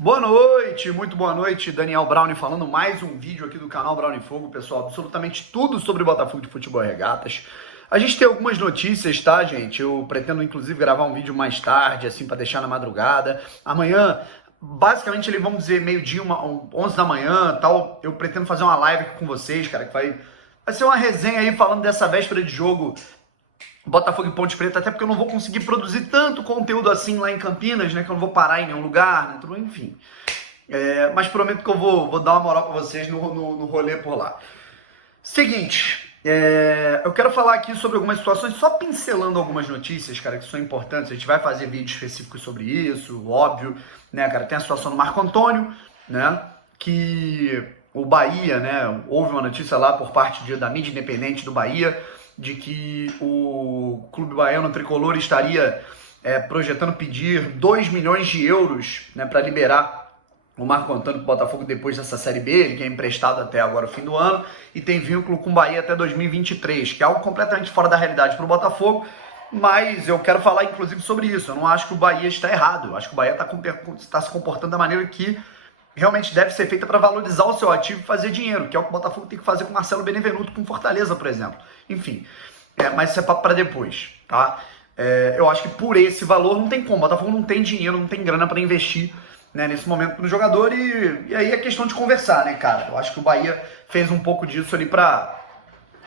Boa noite, muito boa noite, Daniel Brownie falando mais um vídeo aqui do canal Brownie Fogo, pessoal, absolutamente tudo sobre Botafogo de Futebol e Regatas. A gente tem algumas notícias, tá, gente? Eu pretendo, inclusive, gravar um vídeo mais tarde, assim, para deixar na madrugada. Amanhã, basicamente, vamos dizer, meio-dia, 11 da manhã, tal, eu pretendo fazer uma live aqui com vocês, cara, que vai ser uma resenha aí falando dessa véspera de jogo Botafogo e Ponte Preta, até porque eu não vou conseguir produzir tanto conteúdo assim lá em Campinas, né? Que eu não vou parar em nenhum lugar, né? Tudo, enfim. Mas prometo que eu vou dar uma moral pra vocês no rolê por lá. Seguinte, eu quero falar aqui sobre algumas situações, só pincelando algumas notícias, cara, que são importantes. A gente vai fazer vídeos específicos sobre isso, óbvio, né, cara? Tem a situação do Marco Antônio, né? Que o Bahia, né? Houve uma notícia lá por parte da mídia independente do Bahia, de que o clube baiano tricolor estaria projetando pedir 2 milhões de euros, né, para liberar o Marco Antônio para o Botafogo depois dessa Série B, ele que é emprestado até agora o fim do ano, e tem vínculo com o Bahia até 2023, que é algo completamente fora da realidade para o Botafogo, mas eu quero falar inclusive sobre isso. Eu não acho que o Bahia está errado, eu acho que o Bahia está se comportando da maneira que realmente deve ser feita para valorizar o seu ativo e fazer dinheiro, que é o que o Botafogo tem que fazer com o Marcelo Benevenuto, com Fortaleza, por exemplo. Enfim, mas isso é papo para depois, tá? Eu acho que por esse valor não tem como, o Botafogo não tem dinheiro, não tem grana para investir, né, nesse momento no jogador, e aí é questão de conversar, né, cara? Eu acho que o Bahia fez um pouco disso ali para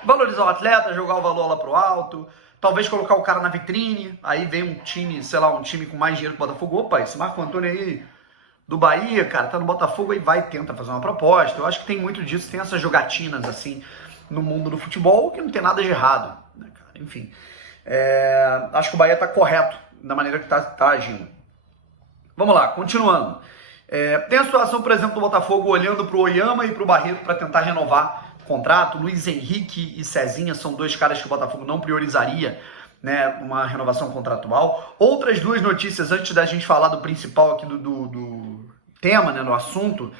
valorizar o atleta, jogar o valor lá pro alto, talvez colocar o cara na vitrine, aí vem um time, sei lá, um time com mais dinheiro que o Botafogo, opa, esse Marco Antônio aí do Bahia, cara, tá no Botafogo, aí vai e tenta fazer uma proposta. Eu acho que tem muito disso, tem essas jogatinas, assim, no mundo do futebol, que não tem nada de errado, né, cara? Enfim, acho que o Bahia tá correto da maneira que tá agindo. Vamos lá, continuando. Tem a situação, por exemplo, do Botafogo olhando pro Oyama e pro Barreto para tentar renovar o contrato. Luiz Henrique e Cezinha são dois caras que o Botafogo não priorizaria, né, uma renovação contratual. Outras duas notícias, antes da gente falar do principal aqui do tema, né, no assunto,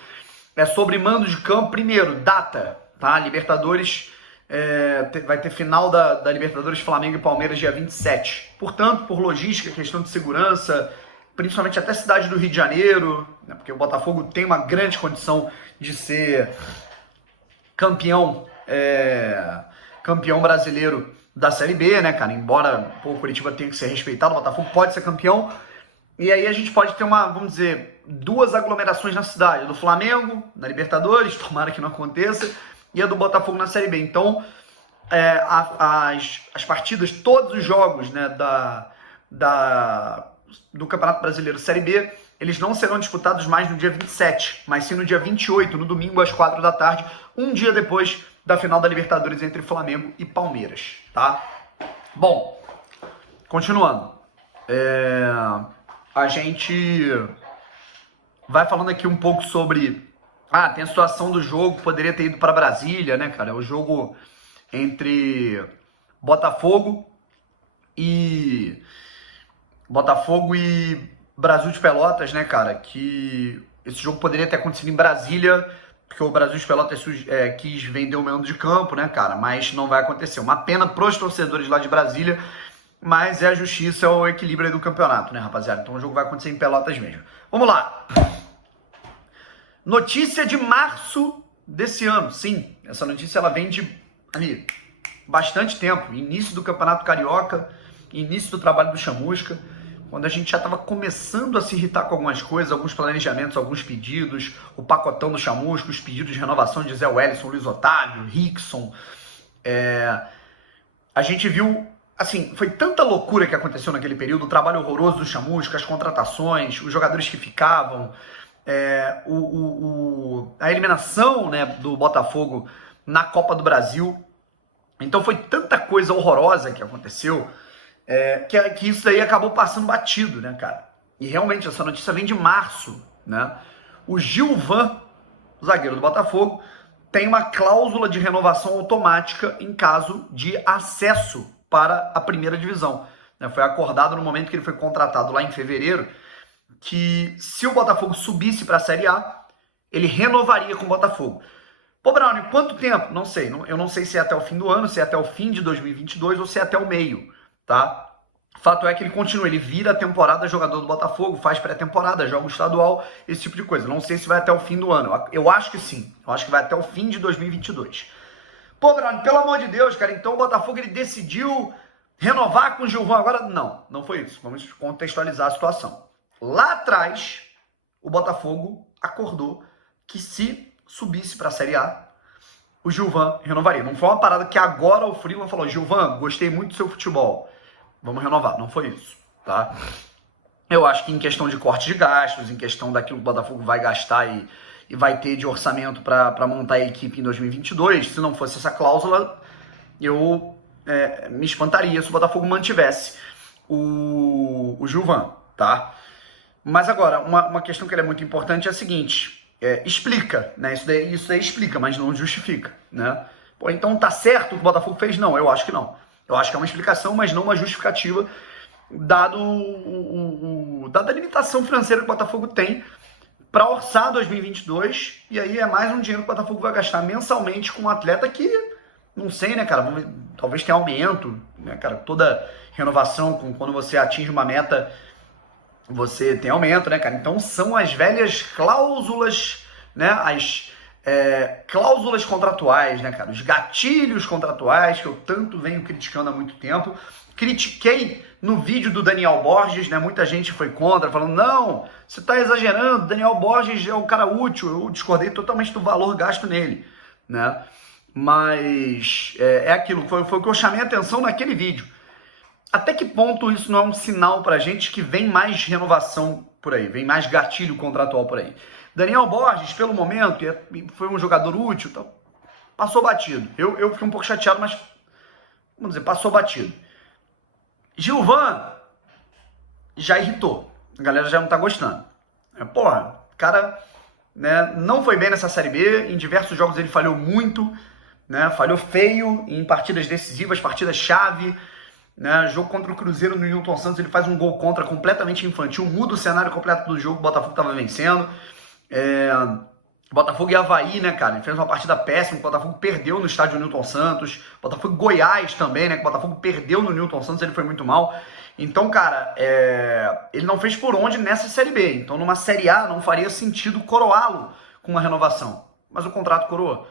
é sobre mando de campo. Primeiro, data, tá? Libertadores, vai ter final da Libertadores Flamengo e Palmeiras dia 27. Portanto, por logística, questão de segurança, principalmente até a cidade do Rio de Janeiro, né, porque o Botafogo tem uma grande condição de ser campeão brasileiro da Série B, né, cara? Embora o Curitiba tenha que ser respeitado, o Botafogo pode ser campeão. E aí a gente pode ter vamos dizer, duas aglomerações na cidade. A do Flamengo, na Libertadores, tomara que não aconteça, e a do Botafogo na Série B. Então, as partidas, todos os jogos, né, do Campeonato Brasileiro Série B, eles não serão disputados mais no dia 27, mas sim no dia 28, no domingo às 4 da tarde, um dia depois da final da Libertadores entre Flamengo e Palmeiras, tá? Bom, continuando. A gente vai falando aqui um pouco sobre... tem a situação do jogo, poderia ter ido para Brasília, né, cara? O jogo entre Botafogo e Brasil de Pelotas, né, cara? Que esse jogo poderia ter acontecido em Brasília, porque o Brasil de Pelotas quis vender o mando de campo, né, cara? Mas não vai acontecer. Uma pena pros torcedores lá de Brasília, mas é a justiça, é o equilíbrio aí do campeonato, né, rapaziada? Então o jogo vai acontecer em Pelotas mesmo. Vamos lá. Notícia de março desse ano. Sim, essa notícia ela vem de ali bastante tempo. Início do Campeonato Carioca, início do trabalho do Chamusca, quando a gente já estava começando a se irritar com algumas coisas, alguns planejamentos, alguns pedidos, o pacotão do Chamusca, os pedidos de renovação de Zé Wellison, Luiz Otávio, Rickson. A gente viu, assim, foi tanta loucura que aconteceu naquele período, o trabalho horroroso do Chamusca, as contratações, os jogadores que ficavam, a eliminação, né, do Botafogo na Copa do Brasil. Então foi tanta coisa horrorosa que aconteceu, que isso daí acabou passando batido, né, cara? E realmente essa notícia vem de março, né? O Gilvan, zagueiro do Botafogo, tem uma cláusula de renovação automática em caso de acesso para a primeira divisão, né? Foi acordado no momento que ele foi contratado lá em fevereiro, que se o Botafogo subisse para a Série A, ele renovaria com o Botafogo. Pô, Brownie, quanto tempo? Não sei. Eu não sei se é até o fim do ano, se é até o fim de 2022 ou se é até o meio, tá? Fato é que ele continua, ele vira a temporada jogador do Botafogo, faz pré-temporada, joga o estadual, esse tipo de coisa. Não sei se vai até o fim do ano. Eu acho que sim. Eu acho que vai até o fim de 2022. Pô, Bruno, pelo amor de Deus, cara, então o Botafogo ele decidiu renovar com o Gilvan agora? Não foi isso. Vamos contextualizar a situação. Lá atrás, o Botafogo acordou que se subisse para a Série A, o Gilvan renovaria. Não foi uma parada que agora o Freeland falou: Gilvan, gostei muito do seu futebol, vamos renovar. Não foi isso, tá? Eu acho que em questão de corte de gastos, em questão daquilo que o Botafogo vai gastar e vai ter de orçamento para montar a equipe em 2022, se não fosse essa cláusula, eu me espantaria se o Botafogo mantivesse o Gilvan, tá? Mas agora, uma questão que é muito importante é a seguinte: explica, né? Isso daí explica, mas não justifica, né? Pô, então tá certo o que o Botafogo fez? Não, eu acho que não. Eu acho que é uma explicação, mas não uma justificativa, dada a limitação financeira que o Botafogo tem para orçar 2022, e aí é mais um dinheiro que o Botafogo vai gastar mensalmente com um atleta que, não sei, né, cara, talvez tenha aumento, né, cara, toda renovação, quando você atinge uma meta, você tem aumento, né, cara, então são as velhas cláusulas, né, as cláusulas contratuais, né, cara, os gatilhos contratuais que eu tanto venho criticando há muito tempo. Critiquei no vídeo do Daniel Borges, né? Muita gente foi contra, falando: não, você está exagerando, Daniel Borges é um cara útil. Eu discordei totalmente do valor gasto nele, né? Mas é aquilo, foi o que eu chamei a atenção naquele vídeo. Até que ponto isso não é um sinal pra gente que vem mais renovação por aí, vem mais gatilho contratual por aí? Daniel Borges, pelo momento, foi um jogador útil, então, passou batido. Eu fiquei um pouco chateado, mas, vamos dizer, passou batido. Gilvan já irritou. A galera já não tá gostando. Porra, o cara, né, não foi bem nessa Série B. Em diversos jogos ele falhou muito, né, falhou feio em partidas decisivas, partidas-chave. Né, jogo contra o Cruzeiro no Newton Santos, ele faz um gol contra completamente infantil, muda o cenário completo do jogo, o Botafogo tava vencendo. Botafogo e Avaí, né, cara? Ele fez uma partida péssima, o Botafogo perdeu no estádio Newton Santos. Botafogo e Goiás também, né? O Botafogo perdeu no Newton Santos, ele foi muito mal. Então, cara, ele não fez por onde nessa Série B. Então, numa Série A, não faria sentido coroá-lo com uma renovação. Mas o contrato coroou,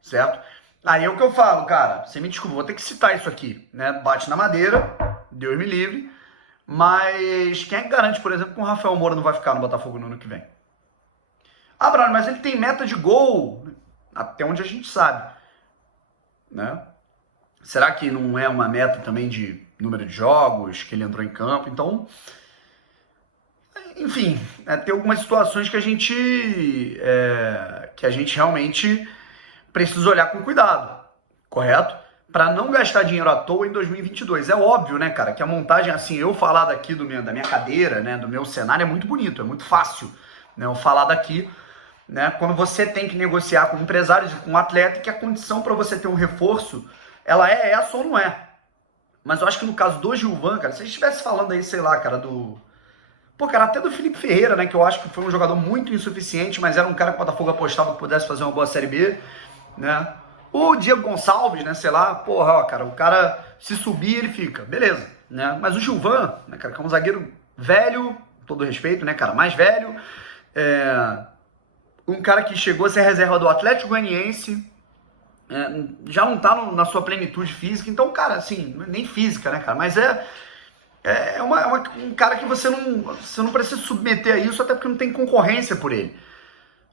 certo? Aí é o que eu falo, cara. Você me desculpa, vou ter que citar isso aqui, né? Bate na madeira, Deus me livre. Mas quem é que garante, por exemplo, que o Rafael Moura não vai ficar no Botafogo no ano que vem? Ah, Bruno, mas ele tem meta de gol, até onde a gente sabe, né? Será que não é uma meta também de número de jogos que ele entrou em campo? Então, enfim, tem algumas situações que a gente realmente precisa olhar com cuidado, correto? Para não gastar dinheiro à toa em 2022. É óbvio, né, cara, que a montagem, assim, eu falar daqui da minha cadeira, né, do meu cenário é muito bonito, é muito fácil, né, eu falar daqui, né, quando você tem que negociar com empresários e com um atleta, que a condição para você ter um reforço, ela é essa ou não é. Mas eu acho que no caso do Gilvan, cara, se a gente estivesse falando aí, sei lá, cara, até do Felipe Ferreira, né, que eu acho que foi um jogador muito insuficiente, mas era um cara que o Botafogo apostava que pudesse fazer uma boa Série B, né, o Diego Gonçalves, né, sei lá, porra, ó, cara, o cara se subir, ele fica, beleza, né, mas o Gilvan, né, cara, que é um zagueiro velho, com todo respeito, né, cara, mais velho, um cara que chegou a ser reserva do Atlético Goianiense, já não tá na sua plenitude física, então, cara, assim, nem física, né, cara, mas um cara que você não precisa submeter a isso, até porque não tem concorrência por ele,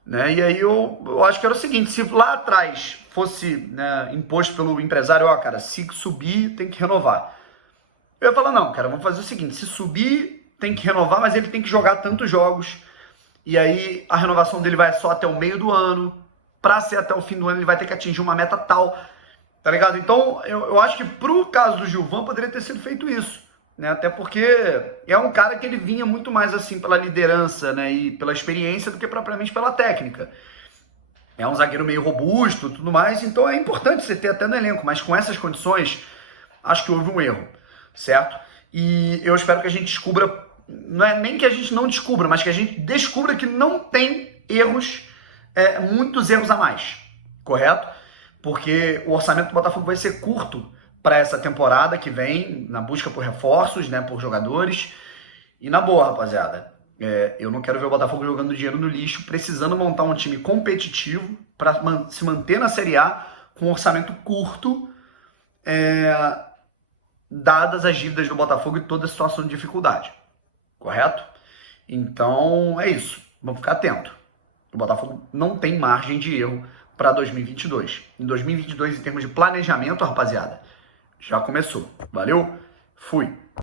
né, e aí eu acho que era o seguinte: se lá atrás fosse, né, imposto pelo empresário, ó, cara, se subir, tem que renovar, eu ia falar: não, cara, vamos fazer o seguinte, se subir, tem que renovar, mas ele tem que jogar tantos jogos, e aí a renovação dele vai só até o meio do ano, pra ser até o fim do ano ele vai ter que atingir uma meta tal, tá ligado? Então eu acho que pro caso do Gilvan poderia ter sido feito isso, né? Até porque é um cara que ele vinha muito mais assim pela liderança, né, e pela experiência do que propriamente pela técnica. É um zagueiro meio robusto e tudo mais, então é importante você ter até no elenco, mas com essas condições, acho que houve um erro, certo? E eu espero que a gente descubra, não é nem que a gente não descubra, mas que a gente descubra que não tem erros, muitos erros a mais, correto? Porque o orçamento do Botafogo vai ser curto para essa temporada que vem, na busca por reforços, né, por jogadores. E na boa, rapaziada, eu não quero ver o Botafogo jogando dinheiro no lixo, precisando montar um time competitivo para se manter na Série A com um orçamento curto, dadas as dívidas do Botafogo e toda a situação de dificuldade. Correto? Então, é isso. Vamos ficar atento. O Botafogo não tem margem de erro para 2022. Em 2022, em termos de planejamento, rapaziada, já começou. Valeu? Fui.